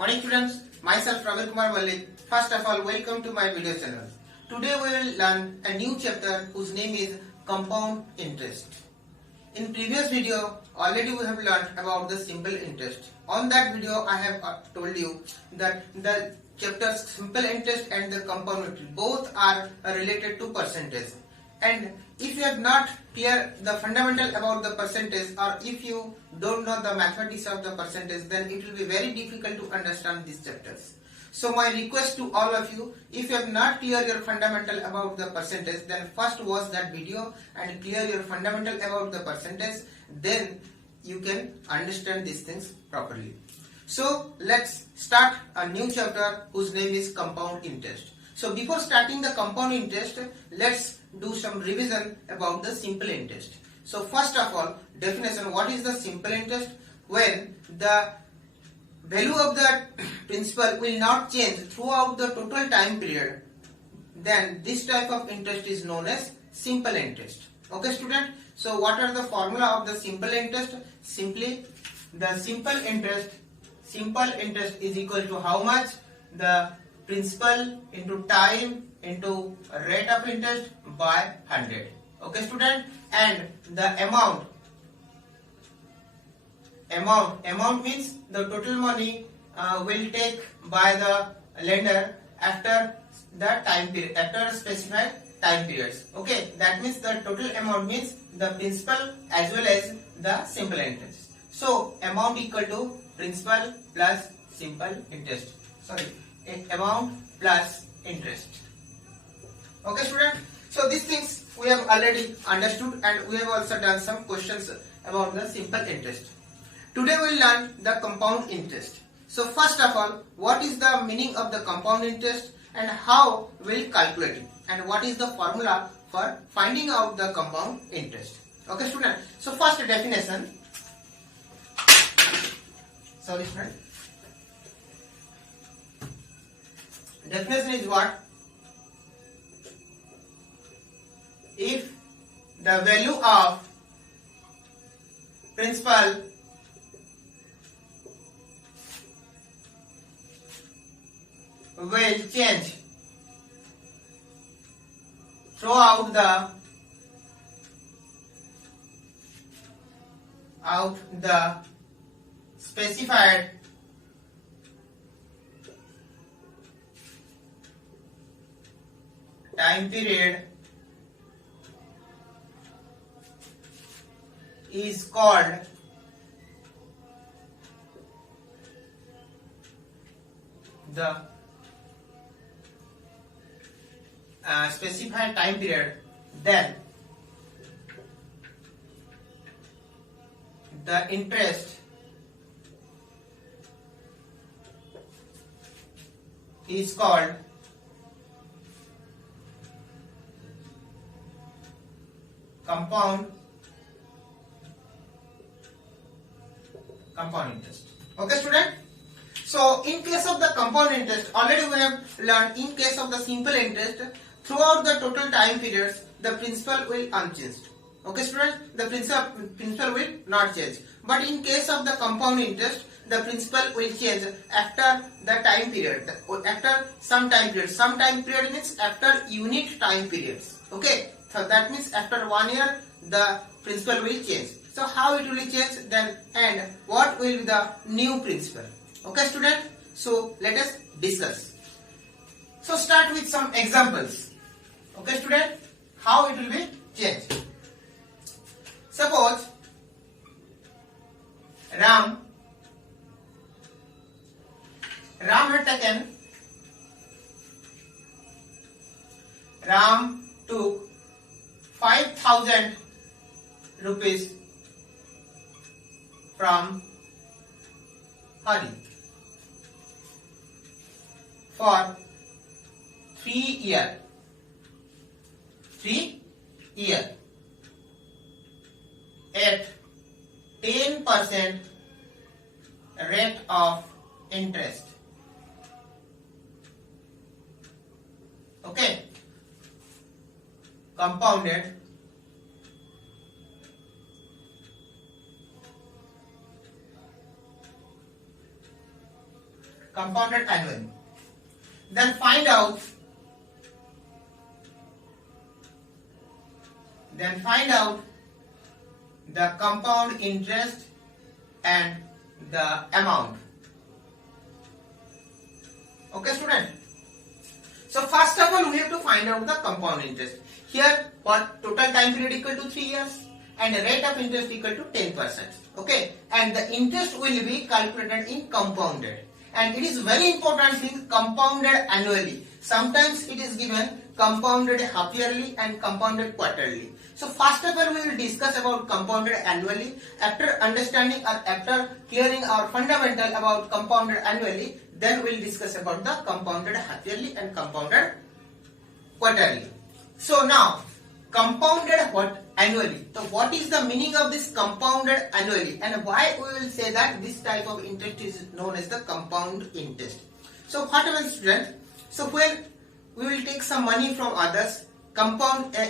Morning students, myself Ravi Kumar Malik. First of all, welcome to my video channel. Today we will learn a new chapter whose name is compound interest. In previous video, already we have learned about the simple interest. On that video, I have told you that the chapters simple interest and the compound interest both are related to percentage. And if you have not clear the fundamental about the percentage, or if you don't know the mathematics of the percentage, then it will be very difficult to understand these chapters. So my request to all of you, if you have not clear your fundamental about the percentage, then first watch that video and clear your fundamental about the percentage, then you can understand these things properly. So let's start a new chapter whose name is compound interest. So before starting the compound interest, let's do some revision about the simple interest. So first of all, definition, what is the simple interest? When the value of the principal will not change throughout the total time period, then this type of interest is known as simple interest. Okay student, so what are the formula of the simple interest? Simply the simple interest is equal to how much? The principal into time into rate of interest by 100. Okay student, and the amount means the total money will take by the lender after the time period, after specified time periods. Okay, that means the total amount means the principal as well as the simple interest. So amount equal to principal plus simple interest. Amount plus interest. Okay student, so these things we have already understood and we have also done some questions about the simple interest. Today we will learn the compound interest. So first of all, what is the meaning of the compound interest and how we will calculate it, and what is the formula for finding out the compound interest. Okay student, so first definition. Sorry student. Definition is what? If the value of principal will change throughout the specified time period is called the specified time period, then the interest is called compound interest. Okay student, so in case of the compound interest, already we have learned in case of the simple interest, throughout the total time periods the principal will unchanged. Okay student, the principal will not change, but in case of the compound interest the principal will change after the time period, after some time period. Some time period means after unit time periods. Okay, so that means after 1 year the principal will change. So how it will change then, and what will be the new principal? Okay student, so let us discuss. So start with some examples. Okay student, how it will be changed. Suppose Ram took 5,000 rupees from Hiiii for 3 years. At 10% rate of interest. Okay, compounded compounded annually. Then find out the compound interest and the amount. Okay, student. So first of all, we have to find out the compound interest. Here, what total time period equal to 3 years and the rate of interest equal to 10%. Okay, and the interest will be calculated in compounded. And it is very important thing, compounded annually. Sometimes it is given compounded half yearly and compounded quarterly. So first of all, we will discuss about compounded annually. After understanding or after clearing our fundamental about compounded annually, then we will discuss about the compounded half yearly and compounded quarterly. So now, compounded what annually? So what is the meaning of this compounded annually, and why we will say that this type of interest is known as the compound interest? So what happens, students? So when we will take some money from others,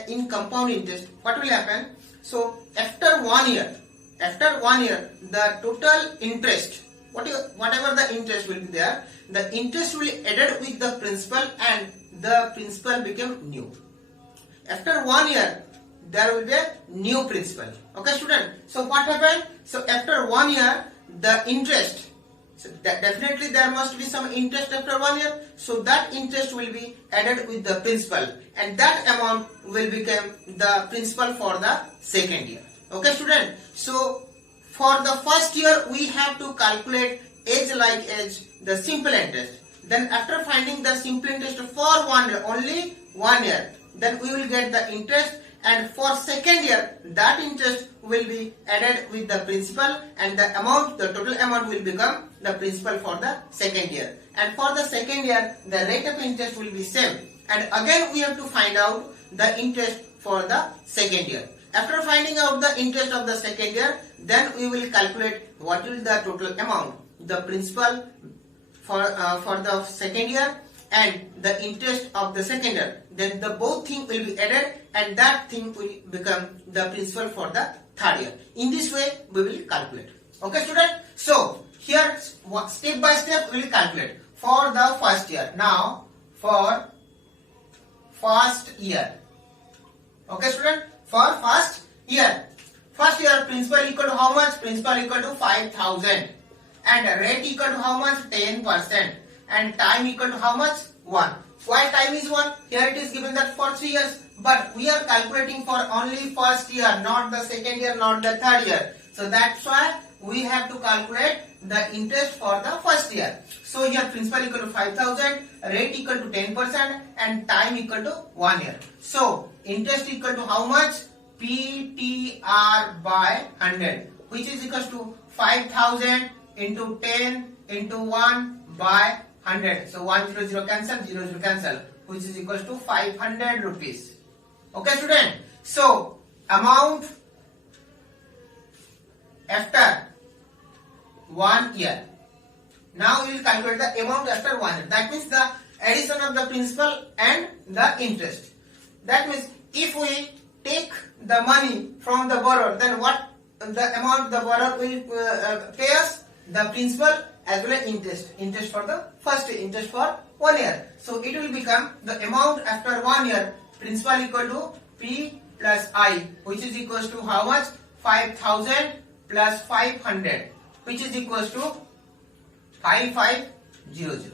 in compound interest, what will happen? So after 1 year, the total interest, whatever the interest will be there, the interest will be added with the principal and the principal become new. After 1 year, there will be a new principal. Okay, student. So what happened? So after 1 year, the interest, so definitely there must be some interest after 1 year. So that interest will be added with the principal, and that amount will become the principal for the second year. Okay, student. So for the first year, we have to calculate age like age, the simple interest. Then after finding the simple interest for 1 year, only 1 year, then we will get the interest, and for second year that interest will be added with the principal, and the total amount will become the principal for the second year. And for the second year, the rate of interest will be same, and again we have to find out the interest for the second year. After finding out the interest of the second year, then we will calculate what is the total amount, the principal for the second year and the interest of the second year. Then the both thing will be added, and that thing will become the principal for the third year. In this way, we will calculate. Okay, student. So here, step by step, we will calculate for the first year. Now, for first year. Okay, student. For first year, principal equal to how much? Principal equal to 5,000, and rate equal to how much? 10%, and time equal to how much? 1. Why time is 1? Here it is given that for 3 years, but we are calculating for only first year, not the second year, not the third year. So that's why we have to calculate the interest for the first year. So here principal equal to 5,000, rate equal to 10%, and time equal to 1 year. So interest equal to how much? PTR by 100, which is equal to 5,000 into 10 into 1 by 100. So 100 cancel, 0 cancel, which is equal to 500 rupees. Okay, student. So amount after 1 year. Now we will calculate the amount after 1 year. That means the addition of the principal and the interest. That means if we take the money from the borrower, then what the amount the borrower will pay us? The principal as well as interest for the first year, interest for 1 year. So it will become the amount after 1 year, principal equal to P plus I, which is equals to how much? 5,000 plus 500, which is equals to 5500.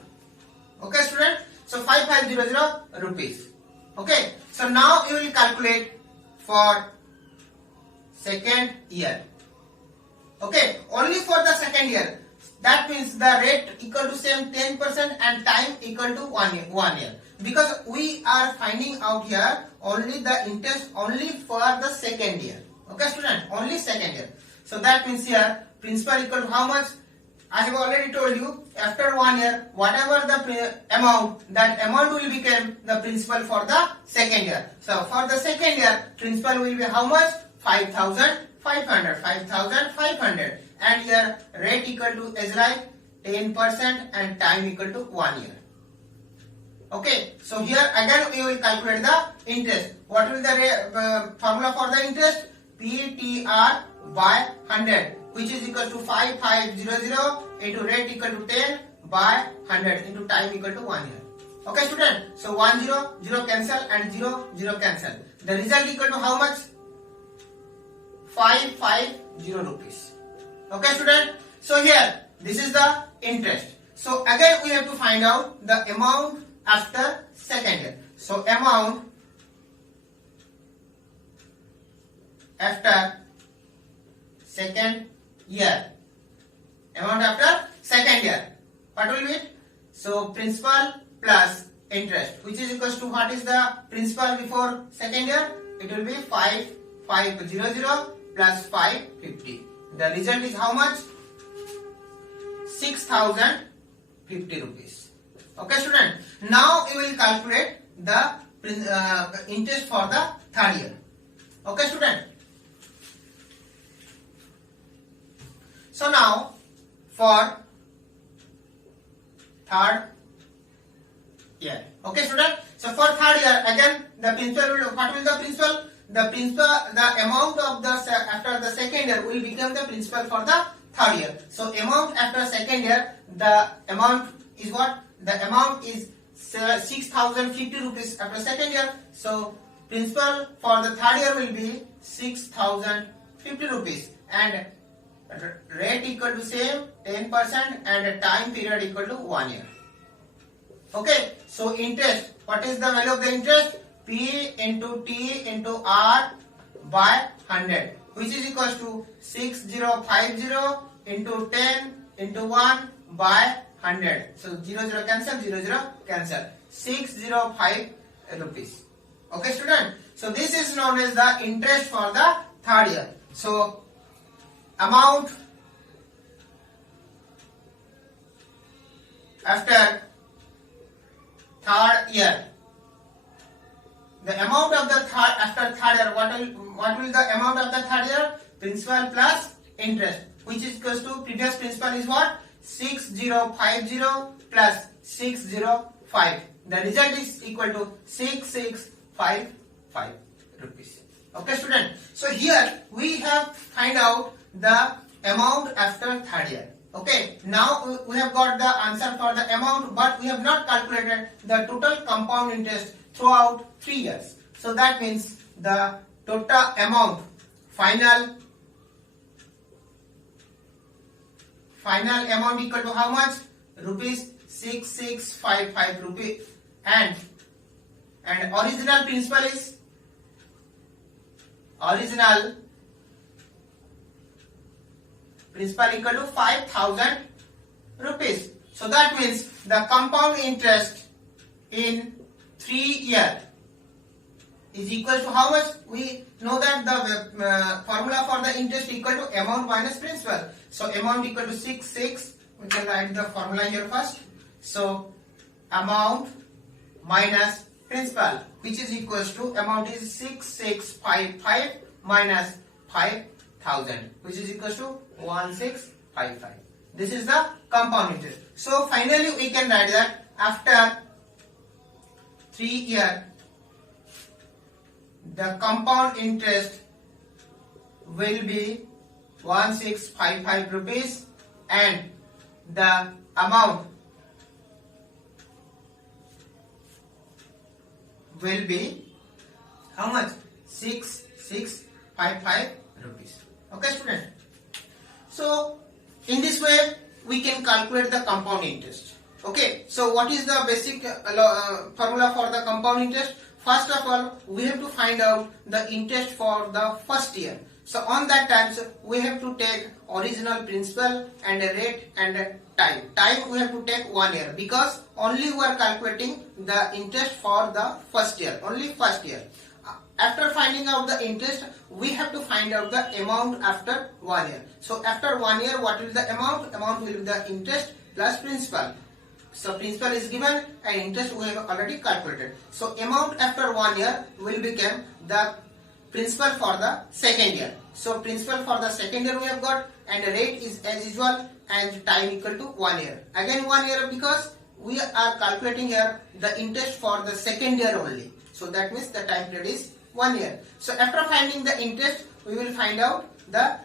Okay, student. So 5500 rupees. Okay. So now you will calculate for second year. Okay, only for the second year. That means the rate equal to same 10% and time equal to 1 year. Because we are finding out here only the interest only for the second year. Okay, student, only second year. So that means here principal equal to how much? I have already told you, after 1 year, whatever the amount, that amount will become the principal for the second year. So for the second year, principal will be how much? 5,500, and here rate equal to is like 10% and time equal to 1 year. Okay, so here again we will calculate the interest. What will the formula for the interest? PTR by 100, which is equal to 5500 into rate equal to 10 by 100 into time equal to 1 year. Okay student, so 1 0 0 cancel and 0 0 cancel. The result equal to how much? 550 rupees. Okay student, so here this is the interest. So again we have to find out the amount after second year. So amount after second year. Amount after second year. What will be it? So principal plus interest, which is equals to, what is the principal before second year? It will be 5500 plus 550. The result is how much? 6050 rupees. Okay student. Now we will calculate the interest for the third year. Okay student. So now for third year. Okay student. So for third year again the principal will, what will the principal? The amount of the after the second year will become the principal for the third year. So amount after second year, the amount is what? The amount is 6050 rupees after second year. So principal for the third year will be 6050 rupees and rate equal to same 10% and time period equal to 1 year. Okay, so interest, what is the value of the interest? P into T into R by 100, which is equals to 6050 into 10 into 1 by 100. So 0 0 cancel, 0 0 cancel. 605 rupees. Okay student. So this is known as the interest for the third year. So amount after third year. The amount of the after third year, what will the amount of the third year? Principal plus interest, which is equals to previous principal is what? 6050 plus 605. The result is equal to 6655 rupees. Okay student. So here we have find out the amount after third year. Okay, now we have got the answer for the amount, but we have not calculated the total compound interest throughout 3 years. So that means the total amount, final amount equal to how much? Rupees 6655 rupees, and original principal is equal to 5000 rupees. So that means the compound interest in 3 years is equal to how much? We know that the formula for the interest equal to amount minus principal. So amount equal to 66. We can write the formula here first. So amount minus principal, which is equals to, amount is 6655 minus 5000, which is equals to 1655. This is the compound interest. So finally we can write that after 3 years the compound interest will be 1655 rupees and the amount will be how much? 6655 rupees. Okay student. So in this way we can calculate the compound interest. Okay, so what is the basic formula for the compound interest? First of all, we have to find out the interest for the first year. So on that times we have to take original principal and a rate and a time. Time we have to take 1 year, because only we are calculating the interest for the first year, only first year. After finding out the interest, we have to find out the amount after 1 year. So after 1 year, what will the amount? Amount will be the interest plus principal. So principal is given and interest we have already calculated. So amount after 1 year will become the principal for the second year. So principal for the second year we have got, and the rate is as usual, and time equal to 1 year. Again 1 year, because we are calculating here the interest for the second year only. So that means the time period is 1 year. So after finding the interest, we will find out the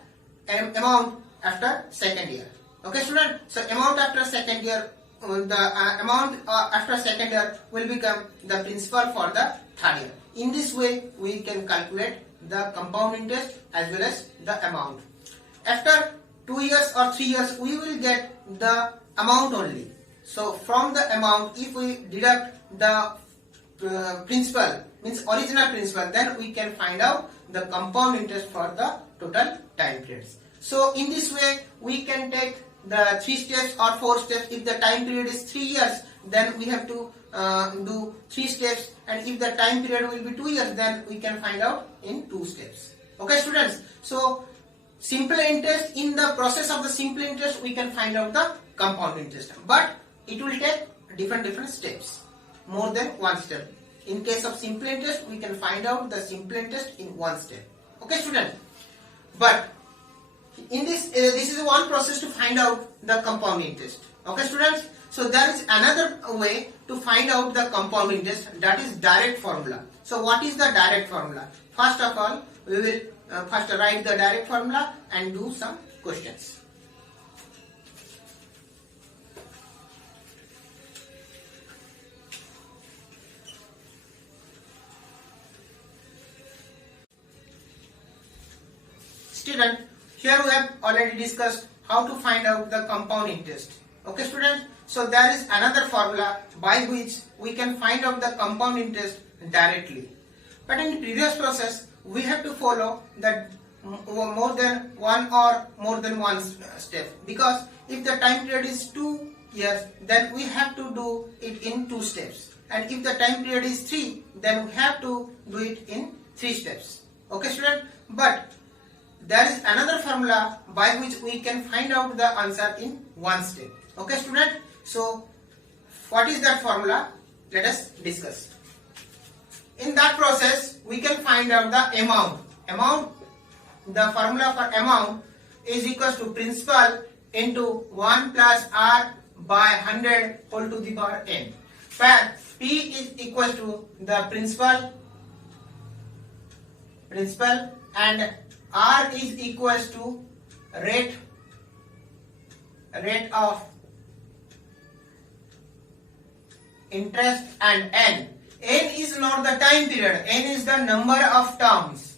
amount after second year. Okay student. So amount after second year amount after second year will become the principal for the third year. In this way, we can calculate the compound interest as well as the amount. After 2 years or 3 years, we will get the amount only. So from the amount, if we deduct the principal, means original principal, then we can find out the compound interest for the total time periods. So in this way, we can take the 3 steps or 4 steps. If the time period is 3 years, then we have to do 3 steps, and if the time period will be 2 years, then we can find out in 2 steps. Okay, students. So simple interest, in the process of the simple interest, we can find out the compound interest, but it will take different steps, more than 1 step. In case of simple interest, we can find out the simple interest in 1 step. Okay, students. But in this is one process to find out the compound interest. Okay, students. So there is another way to find out the compound interest, that is direct formula. So what is the direct formula? First of all, we will first write the direct formula and do some questions. Student, here we have already discussed how to find out the compound interest. Okay, students. So there is another formula by which we can find out the compound interest directly. But in the previous process, we have to follow that more than one or more than one step, because if the time period is 2 years, then we have to do it in 2 steps, and if the time period is 3, then we have to do it in 3 steps. Okay, student. But there is another formula by which we can find out the answer in 1 step. Okay, student. So what is that formula? Let us discuss. In that process, we can find out the amount. The formula for amount is equals to principal into 1 plus r by 100 whole to the power n, where p is equal to the principal and r is equals to rate of interest, and n is not the time period, n is the number of terms.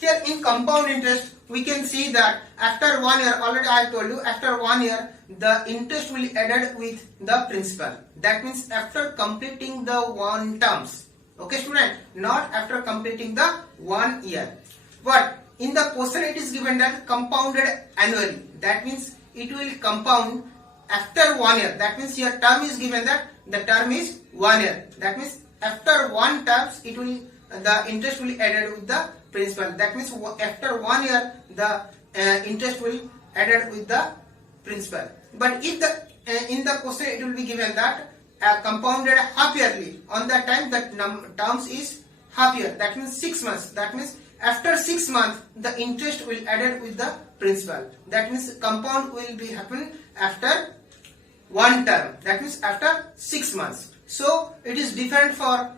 Here in compound interest, we can see that after 1 year, already I told you, after 1 year the interest will be added with the principal. That means after completing the 1 terms. Okay, student, not after completing the 1 year. But in the question it is given that compounded annually. That means it will compound after 1 year. That means your term is given that the term is 1 year. That means after 1 terms, it will the interest will be added with the principal. That means after 1 year the interest will added with the principal. But if the in the question it will be given that compounded half yearly, on that time that terms is half year. That means 6 months. That means after 6 months the interest will added with the principal. That means compound will be happen after 1 term. That means after 6 months. So it is different for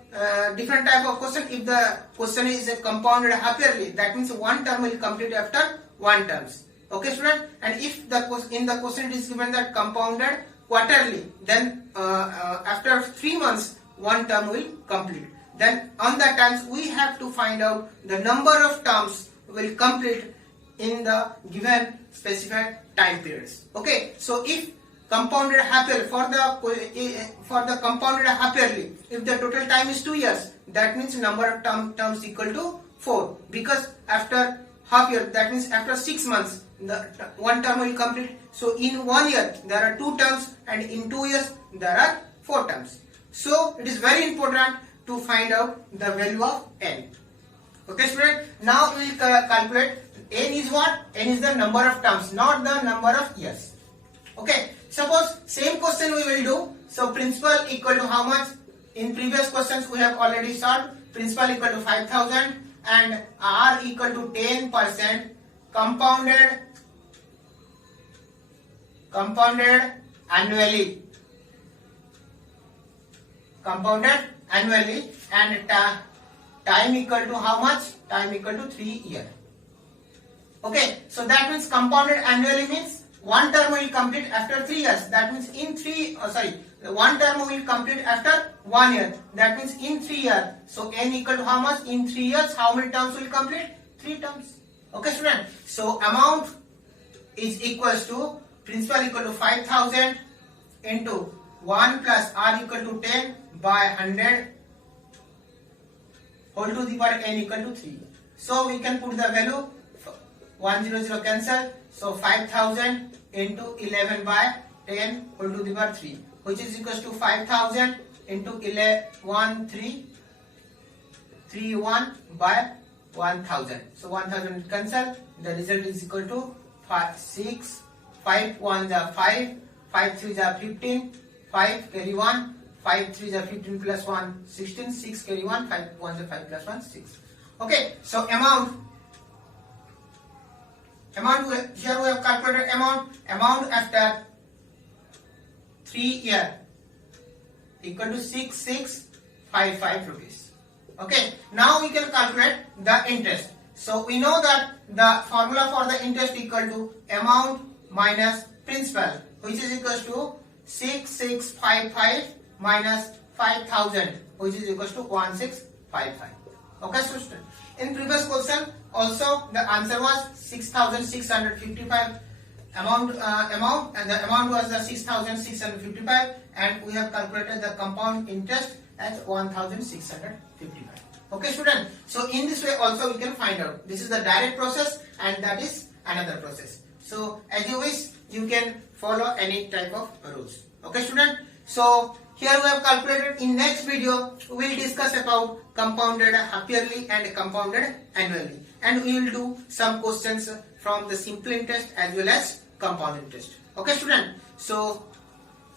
different type of question. If the question is a compounded half yearly, that means 1 term will complete after 1 terms. Okay, student. And if the in the question it is given that compounded quarterly, then after 3 months 1 term will complete. Then on that times we have to find out the number of terms will complete in the given specified time periods. Okay, so if compounded half yearly, for the compounded half yearly, if the total time is 2 years, that means number of terms equal to 4, because after half year, that means after 6 months the 1 term will complete. So in 1 year there are 2 terms, and in 2 years there are 4 terms. So it is very important to find out the value of n. Okay, student. Now we will calculate n is what? N is the number of terms, not the number of years. Okay, suppose same question we will do. So principal equal to how much? In previous questions we have already solved. Principal equal to 5,000 and r equal to 10% compounded annually. And time equal to how much? Time equal to 3 years. Okay, so that means compounded annually means one term will complete after 3 years. That means one term will complete after 1 year. That means in 3 years. So n equal to how much? In 3 years, how many terms will complete? 3 terms. Okay, student. So amount is equals to principal equal to 5,000 into 1 plus r equal to 10 by 100 whole to the power n equal to 3. So we can put the value 100 cancel. So 5,000 into 11 by 10 whole to the power 3, which is equals to 5,000 into 31 by 1,000. So 1,000 cancel. The result is equal to 6. 5 1 is 5. 5 3 is 15. 5 carry 1. 5 3 is 15 plus 1 16. 6 carry 1. 5 1 is 5 plus 1 6. Okay. So amount here we have calculated amount after 3 years equal to 6655 rupees. Okay, now we can calculate the interest. So we know that the formula for the interest equal to amount minus principal, which is equal to 6655 minus 5,000, which is equal to 1655. Okay, so in previous question also the answer was 6,655 amount and the amount was the 6,655 and we have calculated the compound interest as 1,655. Okay, student. So in this way also we can find out. This is the direct process and that is another process. So as you wish, you can follow any type of rules. Okay, student. So here we have calculated. In next video we will discuss about compounded half-yearly and compounded annually, and we will do some questions from the simple interest as well as compound interest. Okay, student. So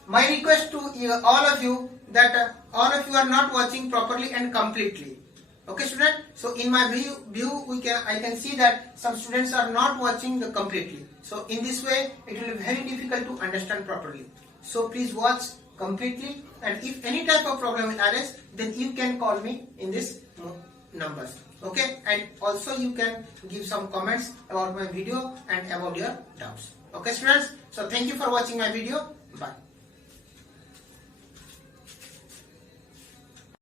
my request to all of you that all of you are not watching properly and completely. Okay, student. So in my view I can see that some students are not watching the completely. So in this way it will be very difficult to understand properly. So please watch completely, and if any type of problem will arise, then you can call me in this numbers. Okay, and also you can give some comments about my video and about your doubts. Okay, students. So thank you for watching my video. Bye.